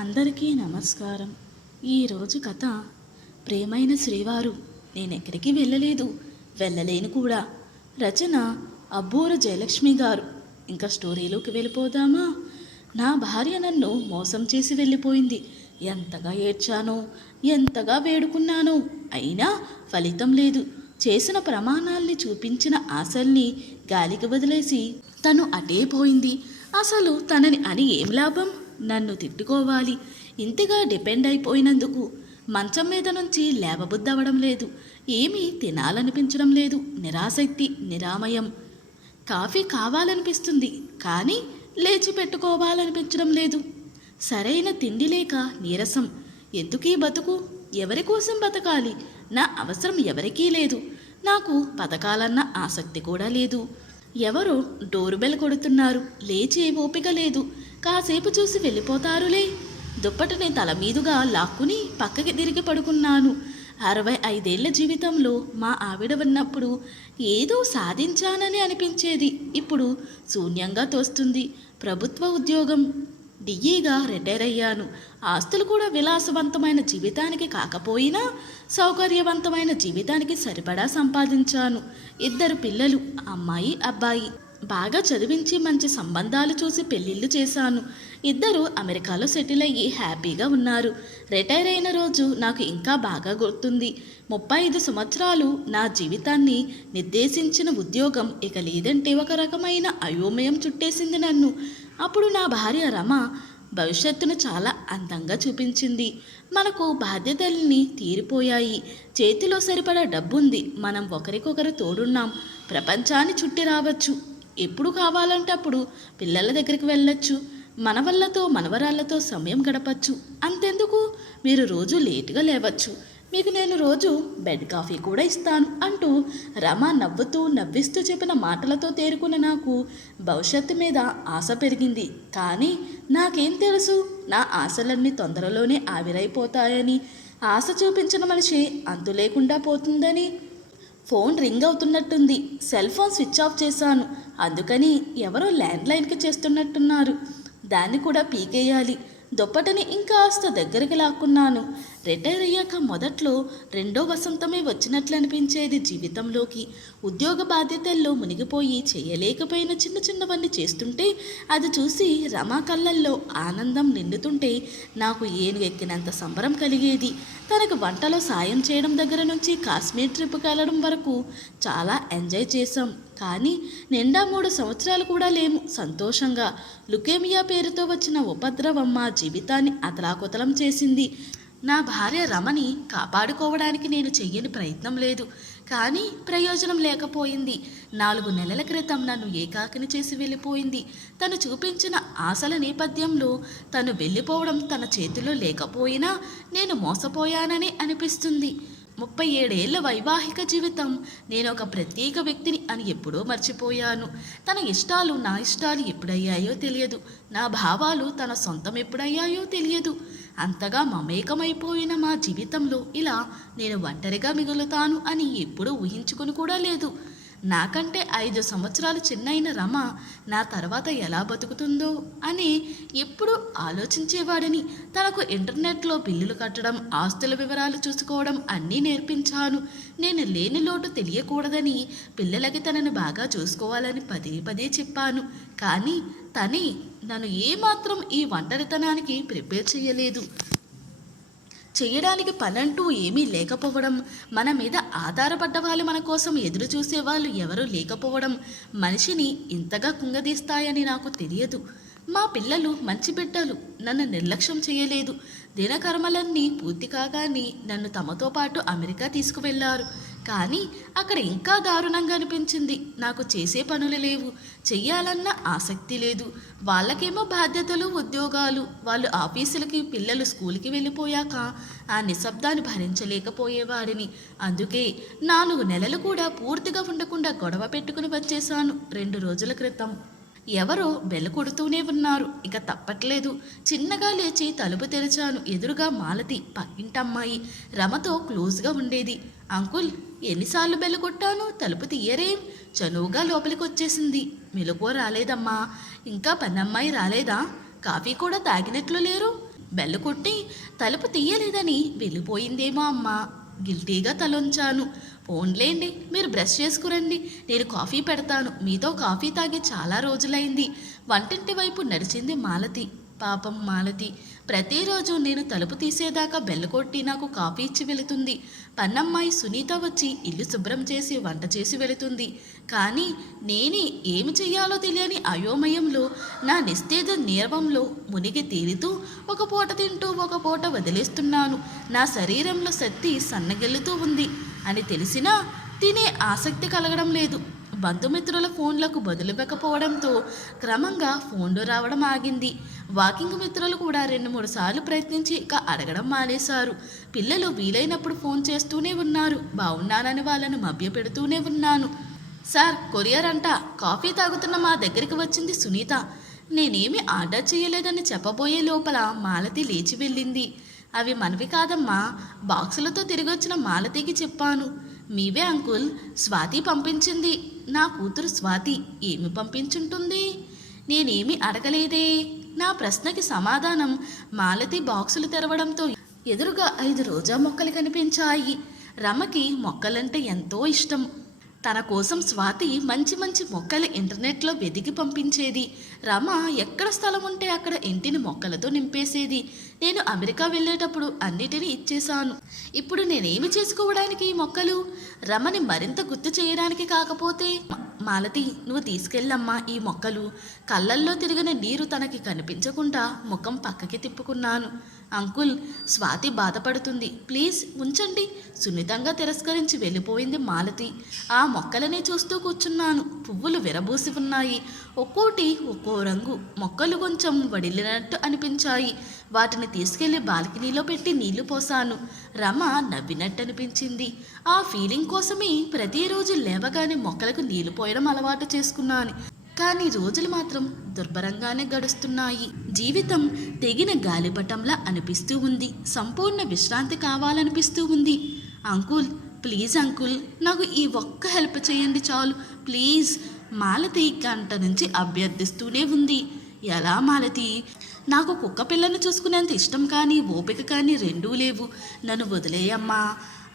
అందరికీ నమస్కారం. ఈరోజు కథ ప్రేమైన శ్రీవారు. నేనెక్కడికి వెళ్ళలేదు, వెళ్ళలేను కూడా. రచన అబ్బూరు జయలక్ష్మి గారు. ఇంకా స్టోరీలోకి వెళ్ళిపోదామా? నా భార్య నన్ను మోసం చేసి వెళ్ళిపోయింది. ఎంతగా ఏడ్చానో, ఎంతగా వేడుకున్నానో, అయినా ఫలితం లేదు. చేసిన ప్రమాణాల్ని చూపించిన ఆశల్ని గాలికి వదిలేసి తను అటే పోయింది. అసలు తనని అని ఏం లాభం? నన్ను తిట్టుకోవాలి. ఇంతగా డిపెండ్ అయిపోయినందుకు మంచం మీద నుంచి లేవబుద్దవడం లేదు. ఏమీ తినాలనిపించడం లేదు. నిరాసక్తి, నిరామయం. కాఫీ కావాలనిపిస్తుంది, కానీ లేచి పెట్టుకోవాలనిపించడం లేదు. సరైన తిండి లేక నీరసం. ఎందుకీ బతుకు? ఎవరి కోసం బతకాలి? నా అవసరం ఎవరికీ లేదు. నాకు బతకాలన్న ఆసక్తి కూడా లేదు. ఎవరో డోరు బెల్ కొడుతున్నారు. లేచే ఓపిక లేదు. కాసేపు చూసి వెళ్ళిపోతారులే. దుప్పటిని తల మీదుగా లాక్కుని పక్కకి తిరిగి పడుకున్నాను. 65 జీవితంలో మా ఆవిడ ఉన్నప్పుడు ఏదో సాధించానని అనిపించేది. ఇప్పుడు శూన్యంగా తోస్తుంది. ప్రభుత్వ ఉద్యోగం, డిఈగా రిటైర్ అయ్యాను. ఆస్తులు కూడా విలాసవంతమైన జీవితానికి కాకపోయినా సౌకర్యవంతమైన జీవితానికి సరిపడా సంపాదించాను. 2 పిల్లలు, అమ్మాయి అబ్బాయి. బాగా చదివించి మంచి సంబంధాలు చూసి పెళ్ళిళ్ళు చేశాను. 2 అమెరికాలో సెటిల్ అయ్యి హ్యాపీగా ఉన్నారు. రిటైర్ అయిన రోజు నాకు ఇంకా బాగా గుర్తుంది. 35 సంవత్సరాలు నా జీవితాన్ని నిర్దేశించిన ఉద్యోగం ఇక లేదంటే ఒక రకమైన అయోమయం చుట్టేసింది నన్ను. అప్పుడు నా భార్య రమ భవిష్యత్తును చాలా అందంగా చూపించింది. మనకు బాధ్యతల్ని తీరిపోయాయి. చేతిలో సరిపడా డబ్బుంది. మనం ఒకరికొకరు తోడున్నాం. ప్రపంచాన్ని చుట్టి రావచ్చు. ఎప్పుడు కావాలంటే అప్పుడు పిల్లల దగ్గరికి వెళ్ళొచ్చు. మనవళ్ళతో మనవరాళ్లతో సమయం గడపచ్చు. అంతెందుకు, మీరు రోజు లేటుగా లేవచ్చు. మీకు నేను రోజు బెడ్ కాఫీ కూడా ఇస్తాను అంటూ రమ నవ్వుతూ నవ్విస్తూ చెప్పిన మాటలతో తేరుకున్న నాకు భవిష్యత్తు మీద ఆశ పెరిగింది. కానీ నాకేం తెలుసు, నా ఆశలన్నీ తొందరలోనే ఆవిరైపోతాయని. ఆశ చూపించిన మనిషి అంతు లేకుండా పోతుందని. ఫోన్ రింగ్ అవుతున్నట్టుంది. సెల్ ఫోన్ స్విచ్ ఆఫ్ చేశాను. అందుకని ఎవరో ల్యాండ్లైన్కి చేస్తున్నట్టున్నారు. దాన్ని కూడా పీకేయాలి. దుప్పటిని ఇంకాస్త దగ్గరికి లాక్కున్నాను. రిటైర్ అయ్యాక మొదట్లో రెండో వసంతమే వచ్చినట్లు అనిపించేది జీవితంలోకి. ఉద్యోగ బాధ్యతల్లో మునిగిపోయి చేయలేకపోయిన చిన్న చిన్నవన్నీ చేస్తుంటే అది చూసి రమా కళ్ళల్లో ఆనందం నిండుతుంటే నాకు ఏనుగెక్కినంత సంబరం కలిగేది. తనకు వంటలో సాయం చేయడం దగ్గర నుంచి కాశ్మీర్ ట్రిప్కి వెళ్ళడం వరకు చాలా ఎంజాయ్ చేశాం. కానీ నిండా 3 సంవత్సరాలు కూడా లేము సంతోషంగా. లుకేమియా పేరుతో వచ్చిన ఉపద్రవం మా జీవితాన్ని అతలాకుతలం చేసింది. నా భార్య రమని కాపాడుకోవడానికి నేను చెయ్యని ప్రయత్నం లేదు. కానీ ప్రయోజనం లేకపోయింది. 4 నెలల క్రితం నన్ను ఏకాకిని చేసి వెళ్ళిపోయింది. తను చూపించిన ఆశల నేపథ్యంలో తను వెళ్ళిపోవడం తన చేతిలో లేకపోయినా నేను మోసపోయానని అనిపిస్తుంది. 37 ఏళ్ల వైవాహిక జీవితం నేను ఒక ప్రత్యేక వ్యక్తిని అని ఎప్పుడో మర్చిపోయాను. తన ఇష్టాలు నా ఇష్టాలు ఎప్పుడయ్యాయో తెలియదు. నా భావాలు తన సొంతం ఎప్పుడయ్యాయో తెలియదు. అంతగా మమేకమైపోయిన మా జీవితంలో ఇలా నేను ఒంటరిగా మిగులుతాను అని ఎప్పుడూ ఊహించుకుని కూడా లేదు. నాకంటే 5 సంవత్సరాలు చిన్నైన రమ నా తర్వాత ఎలా బతుకుతుందో అని ఎప్పుడూ ఆలోచించేవాడిని. తనకు ఇంటర్నెట్లో బిల్లులు కట్టడం, ఆస్తుల వివరాలు చూసుకోవడం అన్నీ నేర్పించాను. నేను లేని లోటు తెలియకూడదని పిల్లలకి తనని బాగా చూసుకోవాలని పదే పదే చెప్పాను. కానీ తనే నన్ను ఏమాత్రం ఈ ఒంటరితనానికి ప్రిపేర్ చేయలేదు. చేయడానికి పనంటూ ఏమీ లేకపోవడం, మన మీద ఆధారపడ్డ వాళ్ళు మన కోసం ఎదురు చూసేవాళ్ళు ఎవరూ లేకపోవడం మనిషిని ఇంతగా కుంగదీస్తాయని నాకు తెలియదు. మా పిల్లలు మంచి బిడ్డలు. నన్ను నిర్లక్ష్యం చేయలేదు. దినకర్మలన్నీ పూర్తి కాగానే నన్ను తమతో పాటు అమెరికా తీసుకువెళ్లారు. కానీ అక్కడ ఇంకా దారుణంగా అనిపించింది. నాకు చేసే పనులు లేవు, చెయ్యాలన్న ఆసక్తి లేదు. వాళ్ళకేమో బాధ్యతలు, ఉద్యోగాలు. వాళ్ళు ఆఫీసులకి, పిల్లలు స్కూల్కి వెళ్ళిపోయాక ఆ నిశ్శబ్దాన్ని భరించలేకపోయేవాడిని. అందుకే 4 నెలలు కూడా పూర్తిగా ఉండకుండా గొడవ పెట్టుకుని వచ్చేశాను. 2 రోజుల క్రితం ఎవరో బెల్ల కొడుతూనే ఉన్నారు. ఇక తప్పట్లేదు. చిన్నగా లేచి తలుపు తెరిచాను. ఎదురుగా మాలతి, పక్కింటమ్మాయి. రమతో క్లోజ్గా ఉండేది. అంకుల్, ఎన్నిసార్లు బెల్ల కొట్టాను, తలుపు తీయరేం? చనువుగా లోపలికి వచ్చేసింది. మెలకువ రాలేదమ్మా. ఇంకా పన్నమ్మాయి రాలేదా? కాఫీ కూడా తాగినట్లు లేరు. బెల్లు కొట్టి తలుపు తీయలేదని వెళ్ళిపోయిందేమో అమ్మ. గిల్టీగా తలొంచాను. ఫోన్లేండి, మీరు బ్రష్ చేసుకురండి, నేను కాఫీ పెడతాను. మీతో కాఫీ తాగి చాలా రోజులైంది. వంటింటి వైపు నడిచింది మాలతి. పాపం మాలతి ప్రతిరోజు నేను తలుపు తీసేదాకా బెల్లు కొట్టి నాకు కాఫీ ఇచ్చి వెళుతుంది. పన్నమ్మాయి సునీత వచ్చి ఇల్లు శుభ్రం చేసి వంట చేసి వెళుతుంది. కానీ నేనే ఏమి చెయ్యాలో తెలియని అయోమయంలో, నా నిస్తేజ నీరవంలో మునిగి తేలుతూ ఒక పూట తింటూ ఒక పూట వదిలేస్తున్నాను. నా శరీరంలో శక్తి సన్నగిల్లుతూ ఉంది అని తెలిసినా తినే ఆసక్తి కలగడం లేదు. బంధుమిత్రుల ఫోన్లకు బదులివ్వకపోవడంతో క్రమంగా ఫోన్లు రావడం ఆగింది. వాకింగ్ మిత్రులు కూడా 2-3 సార్లు ప్రయత్నించి ఇక అడగడం మానేశారు. పిల్లలు వీలైనప్పుడు ఫోన్ చేస్తూనే ఉన్నారు. బాగున్నానని వాళ్ళను మభ్యపెడుతూనే ఉన్నాను. సార్, కొరియర్ అంట. కాఫీ తాగుతున్న మా దగ్గరికి వచ్చింది సునీత. నేనేమి ఆర్డర్ చేయలేదని చెప్పబోయే లోపల మాలతి లేచి వెళ్ళింది. అవి మనవి కాదమ్మా, బాక్సులతో తిరిగొచ్చిన మాలతికి చెప్పాను. మీవే అంకుల్, స్వాతి పంపించింది. నా కూతురు స్వాతి ఏమి పంపించుంటుంది? నేనేమి అడగలేదే. నా ప్రశ్నకి సమాధానం మాలతి బాక్సులు తెరవడంతో ఎదురుగా 5 రోజా మొక్కలు కనిపించాయి. రమకి మొక్కలంటే ఎంతో ఇష్టం. తన కోసం స్వాతి మంచి మంచి మొక్కలు ఇంటర్నెట్లో వెతికి పంపించేది. రమ ఎక్కడ స్థలం ఉంటే అక్కడ ఇంటిని మొక్కలతో నింపేసేది. నేను అమెరికా వెళ్ళేటప్పుడు అన్నిటినీ ఇచ్చేశాను. ఇప్పుడు నేనేమి చేసుకోవడానికి ఈ మొక్కలు? రమని మరింత గుర్తు చేయడానికి కాకపోతే? మాలతి, నువ్వు తీసుకెళ్ళమ్మా ఈ మొక్కలు. కళ్ళల్లో తిరిగిన నీరు తనకి కనిపించకుండా ముఖం పక్కకి తిప్పుకున్నాను. అంకుల్, స్వాతి బాధపడుతుంది, ప్లీజ్ ఉంచండి. సున్నితంగా తిరస్కరించి వెళ్ళిపోయింది మాలతి. ఆ మొక్కలనే చూస్తూ కూర్చున్నాను. పువ్వులు విరబూసి ఉన్నాయి. ఒక్కోటి ఒక్కో రంగు. మొక్కలు కొంచెం వడిలినట్టు అనిపించాయి. వాటిని తీసుకెళ్లి బాల్కనీలో పెట్టి నీళ్లు పోసాను. రమ నవ్వినట్టు అనిపించింది. ఆ ఫీలింగ్ కోసమే ప్రతిరోజు లేవగానే మొక్కలకు నీళ్లు పోయడం అలవాటు చేసుకున్నాను. కానీ రోజులు మాత్రం దుర్భరంగానే గడుస్తున్నాయి. జీవితం తెగిన గాలిపటంలా అనిపిస్తూ ఉంది. సంపూర్ణ విశ్రాంతి కావాలనిపిస్తూ ఉంది. అంకుల్, ప్లీజ్ అంకుల్, నాకు ఈ ఒక్క హెల్ప్ చేయండి చాలు ప్లీజ్. మాలతి గంట నుంచి అభ్యర్థిస్తూనే ఉంది. ఎలా మాలతి? నాకు కుక్క పిల్లను చూసుకునేంత ఇష్టం కానీ ఓపిక కానీ రెండూ లేవు. నన్ను వదిలేయమ్మా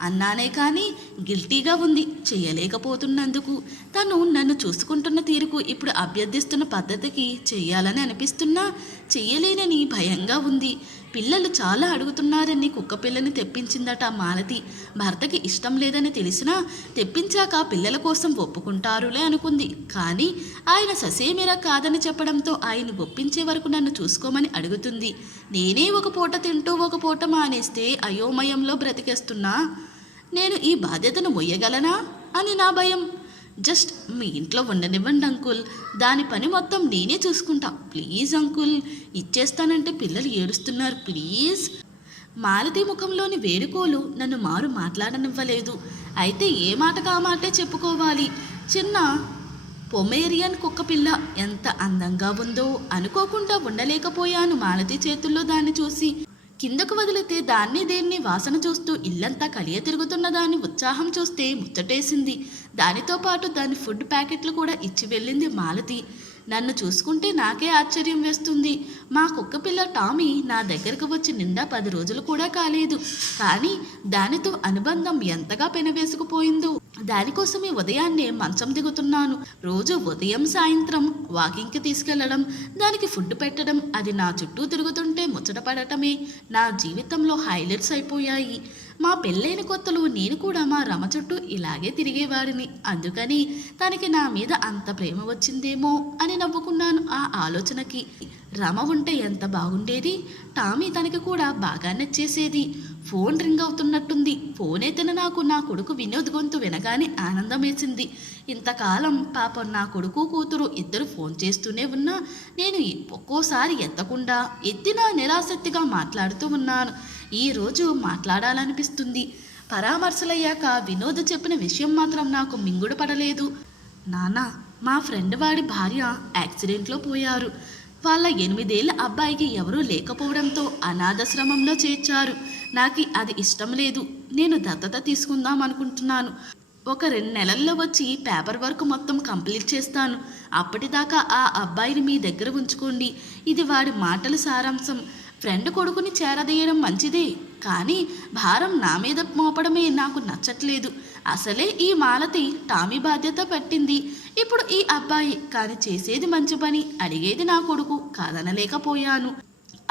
అన్నానే కానీ గిల్టీగా ఉంది చెయ్యలేకపోతున్నందుకు. తను నన్ను చూసుకుంటున్న తీరుకు ఇప్పుడు అభ్యర్థిస్తున్న పద్ధతికి చెయ్యాలని అనిపిస్తున్నా చెయ్యలేనని భయంగా ఉంది. పిల్లలు చాలా అడుగుతున్నారని కుక్క పిల్లని తెప్పించిందట మాలతి. భర్తకి ఇష్టం లేదని తెలిసినా తెప్పించాక పిల్లల కోసం ఒప్పుకుంటారులే అనుకుంది. కానీ ఆయన ససేమిరా కాదని చెప్పడంతో ఆయన ఒప్పించే వరకు నన్ను చూసుకోమని అడుగుతుంది. నేనే ఒక పూట తింటూ ఒక పూట మానేస్తే అయోమయంలో బ్రతికేస్తున్నా. నేను ఈ బాధ్యతను మొయ్యగలనా అని నా భయం. జస్ట్ మీ ఇంట్లో ఉండనివ్వండి అంకుల్, దాని పని మొత్తం నేనే చూసుకుంటా ప్లీజ్ అంకుల్. ఇచ్చేస్తానంటే పిల్లలు ఏడుస్తున్నారు ప్లీజ్. మాలతి ముఖంలోని వేడుకోలు నన్ను మారు మాట్లాడనివ్వలేదు. అయితే ఏ మాటకు ఆ మాటే చెప్పుకోవాలి. చిన్న పొమేరియన్ కుక్క పిల్ల ఎంత అందంగా ఉందో అనుకోకుండా ఉండలేకపోయాను. మాలతి చేతుల్లో దాన్ని చూసి కిందకు వదిలితే దాన్ని దేన్ని వాసన చూస్తూ ఇల్లంతా కలియ తిరుగుతున్న దాని ఉత్సాహం చూస్తే ముచ్చటేసింది. దానితో పాటు దాని ఫుడ్ ప్యాకెట్లు కూడా ఇచ్చి వెళ్ళింది మాలతి. నన్ను చూసుకుంటే నాకే ఆశ్చర్యం వేస్తుంది. మా కుక్కపిల్ల టామీ నా దగ్గరకు వచ్చి నిండా 10 రోజులు కూడా కాలేదు. కానీ దానితో అనుబంధం ఎంతగా పెనవేసుకుపోయిందో. దానికోసమే ఉదయాన్నే మంచం దిగుతున్నాను. రోజు ఉదయం సాయంత్రం వాకింగ్కి తీసుకెళ్లడం, దానికి ఫుడ్ పెట్టడం, అది నా చుట్టూ తిరుగుతుంటే ముచ్చట పడటమే నా జీవితంలో హైలైట్స్ అయిపోయాయి. మా పెళ్ళైన కొత్తలో నేను కూడా మా రమ చుట్టూ ఇలాగే తిరిగేవాడిని. అందుకని తనకి నా మీద అంత ప్రేమ వచ్చిందేమో అని నవ్వుకున్నాను ఆ ఆలోచనకి. రమ ఉంటే ఎంత బాగుండేది. టామీ తనకి కూడా బాగా నచ్చేసేది. ఫోన్ రింగ్ అవుతున్నట్టుంది. ఫోన్ ఎత్తిన నాకు నా కొడుకు వినోద్ గొంతు వినగానే ఆనందం వేసింది. ఇంతకాలం పాపం నా కొడుకు కూతురు ఇద్దరు ఫోన్ చేస్తూనే ఉన్నా నేను ఒక్కోసారి ఎత్తకుండా ఎత్తినా నిరాసక్తిగా మాట్లాడుతూ ఉన్నాను. ఈరోజు మాట్లాడాలనిపిస్తుంది. పరామర్శలయ్యాక వినోద్ చెప్పిన విషయం మాత్రం నాకు మింగుడు పడలేదు. నాన్న, మా ఫ్రెండ్ వాడి భార్య యాక్సిడెంట్లో పోయారు. వాళ్ళ 8 ఏళ్ల అబ్బాయికి ఎవరూ లేకపోవడంతో అనాథాశ్రమంలో చేర్చారు. నాకు అది ఇష్టం లేదు. నేను దత్తత తీసుకుందాం అనుకుంటున్నాను. ఒక 2 నెలల్లో వచ్చి పేపర్ వర్క్ మొత్తం కంప్లీట్ చేస్తాను. అప్పటిదాకా ఆ అబ్బాయిని మీ దగ్గర ఉంచుకోండి. ఇది వాడి మాటల సారాంశం. ఫ్రెండ్ కొడుకుని చేరదీయడం మంచిదే, కానీ భారం నా మీద మోపడమే నాకు నచ్చట్లేదు. అసలే ఈ మాలతి టామీ బాధ్యత పట్టింది. ఇప్పుడు ఈ అబ్బాయి కానీ చేసేది మంచి పని, అడిగేది నా కొడుకు, కాదనలేకపోయాను.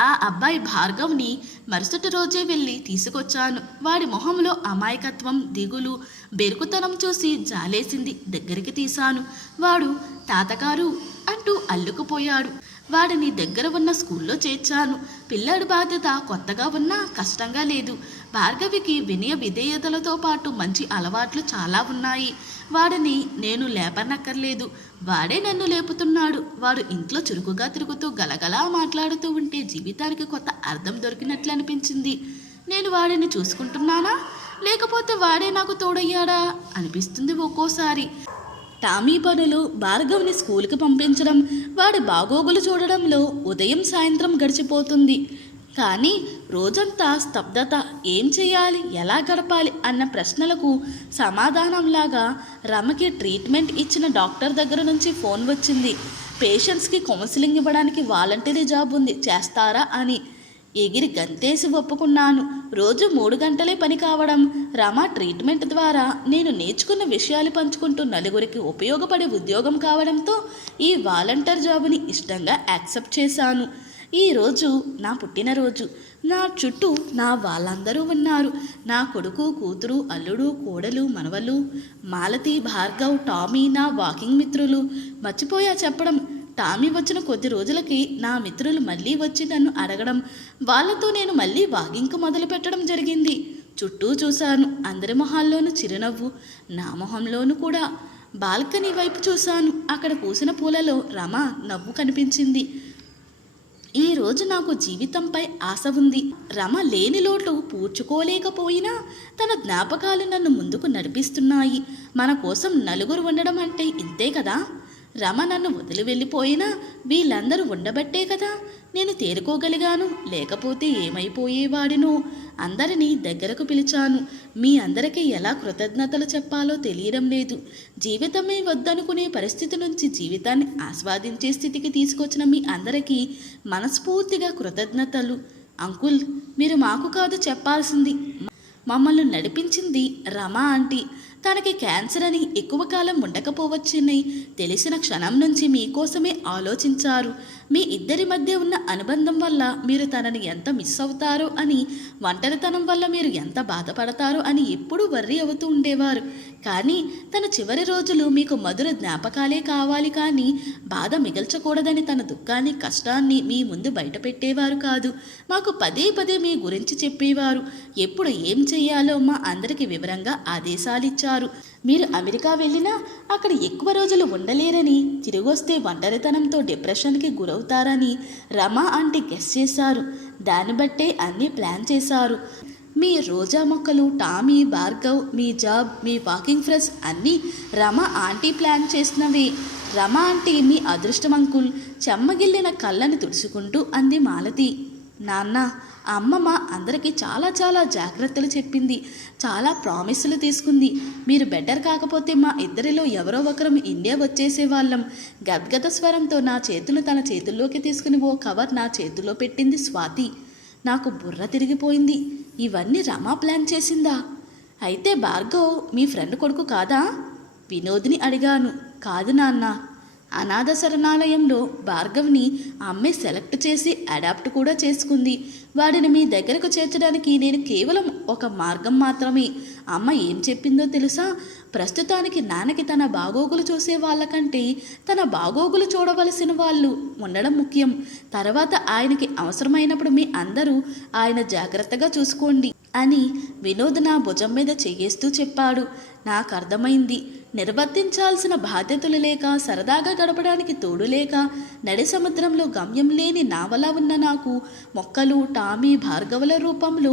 ఆ అబ్బాయి భార్గవ్ని మరుసటి రోజే వెళ్ళి తీసుకొచ్చాను. వాడి మొహంలో అమాయకత్వం, దిగులు, బెరుకుతనం చూసి జాలేసింది. దగ్గరికి తీశాను. వాడు తాతగారు అంటూ అల్లుకుపోయాడు. వాడిని దగ్గర ఉన్న స్కూల్లో చేర్చాను. పిల్లాడి బాధ్యత కొత్తగా ఉన్నా కష్టంగా లేదు. భార్గవికి వినయ విధేయతలతో పాటు మంచి అలవాట్లు చాలా ఉన్నాయి. వాడిని నేను లేపనక్కర్లేదు, వాడే నన్ను లేపుతున్నాడు. వాడు ఇంట్లో చురుకుగా తిరుగుతూ గలగలా మాట్లాడుతూ ఉంటే జీవితానికి కొత్త అర్థం దొరికినట్లు అనిపించింది. నేను వాడిని చూసుకుంటున్నానా, లేకపోతే వాడే నాకు తోడయ్యాడా అనిపిస్తుంది ఒక్కోసారి. టామీ పనులు, భార్గవ్ని స్కూల్కి పంపించడం, వాడి బాగోగులు చూడడంలో ఉదయం సాయంత్రం గడిచిపోతుంది. కానీ రోజంతా స్తబ్దత. ఏం చేయాలి, ఎలా గడపాలి అన్న ప్రశ్నలకు సమాధానంలాగా రమకి ట్రీట్మెంట్ ఇచ్చిన డాక్టర్ దగ్గర నుంచి ఫోన్ వచ్చింది. పేషెంట్స్కి కౌన్సిలింగ్ ఇవ్వడానికి వాలంటీర్ జాబ్ ఉంది, చేస్తారా అని. ఎగిరి గంతేసి ఒప్పుకున్నాను. రోజు 3 గంటలే పని కావడం, రమ ట్రీట్మెంట్ ద్వారా నేను నేర్చుకున్న విషయాలు పంచుకుంటూ నలుగురికి ఉపయోగపడే ఉద్యోగం కావడంతో ఈ వాలంటీర్ జాబుని ఇష్టంగా యాక్సెప్ట్ చేశాను. ఈరోజు నా పుట్టినరోజు. నా చుట్టూ నా వాళ్ళందరూ ఉన్నారు. నా కొడుకు, కూతురు, అల్లుడు, కోడలు, మనవలు, మాలతి, భార్గవ్, టామీ నా వాకింగ్ మిత్రులు. మర్చిపోయా చెప్పడం, టామీ వచ్చిన కొద్ది రోజులకి నా మిత్రులు మళ్ళీ వచ్చి నన్ను అడగడం, వాళ్ళతో నేను మళ్ళీ వాకింగ్కు మొదలు పెట్టడం జరిగింది. చుట్టూ చూశాను. అందరి మొహాల్లోనూ చిరునవ్వు, నా మొహంలోనూ కూడా. బాల్కనీ వైపు చూశాను. అక్కడ పూసిన పూలలో రమ నవ్వు కనిపించింది. ఈరోజు నాకు జీవితంపై ఆశ ఉంది. రమ లేని లోటు పూడ్చుకోలేకపోయినా తన జ్ఞాపకాలు నన్ను ముందుకు నడిపిస్తున్నాయి. మన కోసం నలుగురు ఉండడం అంటే ఇంతే కదా. రమ నన్ను వదిలి వెళ్ళిపోయినా వీళ్ళందరూ ఉండబట్టే కదా నేను తేరుకోగలిగాను. లేకపోతే ఏమైపోయేవాడినో. అందరినీ దగ్గరకు పిలిచాను. మీ అందరికీ ఎలా కృతజ్ఞతలు చెప్పాలో తెలియడం లేదు. జీవితమే వద్దనుకునే పరిస్థితి నుంచి జీవితాన్ని ఆస్వాదించే స్థితికి తీసుకొచ్చిన మీ అందరికీ మనస్ఫూర్తిగా కృతజ్ఞతలు. అంకుల్, మీరు మాకు కాదు చెప్పాల్సింది, మమ్మల్ని నడిపించింది రమ ఆంటీ. తనకి క్యాన్సర్ అని ఎక్కువ కాలం ఉండకపోవచ్చని తెలిసిన క్షణం నుంచి మీకోసమే ఆలోచించారు. మీ ఇద్దరి మధ్య ఉన్న అనుబంధం వల్ల మీరు తనని ఎంత మిస్ అవుతారో అని, ఒంటరితనం వల్ల మీరు ఎంత బాధపడతారో అని ఎప్పుడూ వర్రీ అవుతూ ఉండేవారు. కానీ తన చివరి రోజులు మీకు మధుర జ్ఞాపకాలే కావాలి, కానీ బాధ మిగల్చకూడదని తన దుఃఖాన్ని, కష్టాన్ని మీ ముందు బయట పెట్టేవారు కాదు. మాకు పదే పదే మీ గురించి చెప్పేవారు. ఎప్పుడు ఏం చెయ్యాలో మా అందరికీ వివరంగా ఆదేశాలిచ్చారు. మీరు అమెరికా వెళ్ళినా అక్కడ ఎక్కువ రోజులు ఉండలేరని, తిరిగొస్తే ఒంటరితనంతో డిప్రెషన్కి గురవుతారని రమ ఆంటీ గెస్ చేశారు. దాన్ని బట్టే అన్నీ ప్లాన్ చేశారు. మీ రోజా మొక్కలు, టామీ, భార్గవ్, మీ జాబ్, మీ వాకింగ్ ఫ్రెండ్స్ అన్నీ రమ ఆంటీ ప్లాన్ చేసినవి. రమ ఆంటీ మీ అదృష్టం అంకుల్, చెమ్మగిల్లిన కళ్ళని తుడుచుకుంటూ అంది మాలతి. నాన్న, అమ్మమ్మ అందరికీ చాలా చాలా జాగ్రత్తలు చెప్పింది, చాలా ప్రామిసులు తీసుకుంది. మీరు బెటర్ కాకపోతే మా ఇద్దరిలో ఎవరో ఒకరం ఇండియా వచ్చేసేవాళ్ళం. గద్గద స్వరంతో నా చేతులు తన చేతుల్లోకి తీసుకుని ఓ కవర్ నా చేతిలో పెట్టింది స్వాతి. నాకు బుర్ర తిరిగిపోయింది. ఇవన్నీ రమా ప్లాన్ చేసిందా? అయితే భార్గవ్ మీ ఫ్రెండ్ కొడుకు కాదా? వినోద్ని అడిగాను. కాదు నాన్న, అనాథ శరణాలయంలో భార్గవ్ని అమ్మే సెలెక్ట్ చేసి అడాప్ట్ కూడా చేసుకుంది. వాడిని మీ దగ్గరకు చేర్చడానికి నేను కేవలం ఒక మార్గం మాత్రమే. అమ్మ ఏం చెప్పిందో తెలుసా? ప్రస్తుతానికి నాన్నకి తన బాగోగులు చూసే వాళ్ళకంటే తన బాగోగులు చూడవలసిన వాళ్ళు ఉండడం ముఖ్యం. తర్వాత ఆయనకి అవసరమైనప్పుడు మీ అందరూ ఆయన జాగ్రత్తగా చూసుకోండి అని వినోద్ నా భుజం మీద చెయ్యేస్తూ చెప్పాడు. నాకు అర్థమైంది. నిర్వర్తించాల్సిన బాధ్యతలు లేక, సరదాగా గడపడానికి తోడు లేక, నడి సముద్రంలో గమ్యం లేని నావలా ఉన్న నాకు మొక్కలు, టామీ, భార్గవుల రూపంలో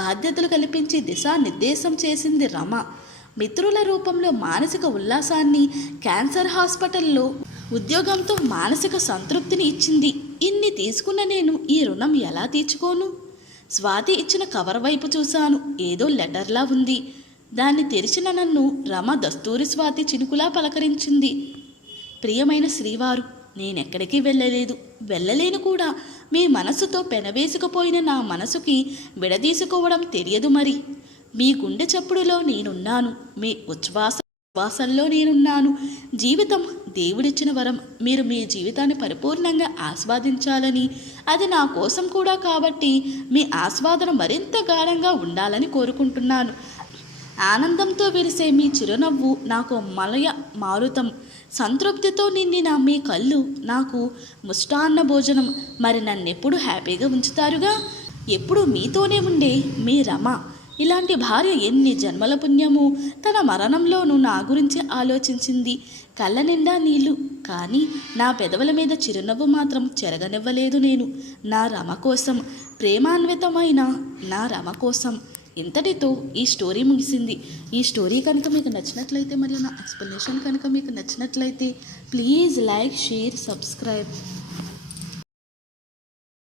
బాధ్యతలు కల్పించి దిశానిర్దేశం చేసింది రమ. మిత్రుల రూపంలో మానసిక ఉల్లాసాన్ని, క్యాన్సర్ హాస్పిటల్లో ఉద్యోగంతో మానసిక సంతృప్తిని ఇచ్చింది. ఇన్ని తీసుకున్న నేను ఈ రుణం ఎలా తీర్చుకోను? స్వాతి ఇచ్చిన కవర్ వైపు చూశాను. ఏదో లెటర్లా ఉంది. దాన్ని తెరిచిన నన్ను రమ దస్తూరి స్వాతి చినుకులా పలకరించింది. ప్రియమైన శ్రీవారు, నేనెక్కడికి వెళ్ళలేదు, వెళ్ళలేను కూడా. మీ మనసుతో పెనవేసుకుపోయిన నా మనసుకి విడదీసుకోవడం తెలియదు మరి. మీ గుండె చప్పుడులో నేనున్నాను, మీ ఉచ్ఛ్వాసంలో నేనున్నాను. జీవితం దేవుడిచ్చిన వరం. మీరు మీ జీవితాన్ని పరిపూర్ణంగా ఆస్వాదించాలని, అది నా కోసం కూడా కాబట్టి మీ ఆస్వాదన మరింత గాఢంగా ఉండాలని కోరుకుంటున్నాను. ఆనందంతో విరిసే మీ చిరునవ్వు నాకు మలయ మారుతం. సంతృప్తితో నిండిన మీ కళ్ళు నాకు ముష్టాన్న భోజనం. మరి నన్నెప్పుడు హ్యాపీగా ఉంచుతారుగా. ఎప్పుడు మీతోనే ఉండే మీ రమ. ఇలాంటి భార్య ఎన్ని జన్మల పుణ్యము. తన మరణంలోనూ నా గురించి ఆలోచించింది. కళ్ళ నిండా నీళ్లు, కానీ నా పెదవుల మీద చిరునవ్వు మాత్రం చెరగనివ్వలేదు నేను. నా రమ కోసం, ప్రేమాన్వితమైన నా రమ కోసం. ఇంతటితో ఈ స్టోరీ ముగిసింది. ఈ స్టోరీ కనుక మీకు నచ్చినట్లయితే మరియు నా ఎక్స్ప్లెనేషన్ కనుక మీకు నచ్చినట్లయితే ప్లీజ్ లైక్, షేర్, సబ్స్క్రైబ్.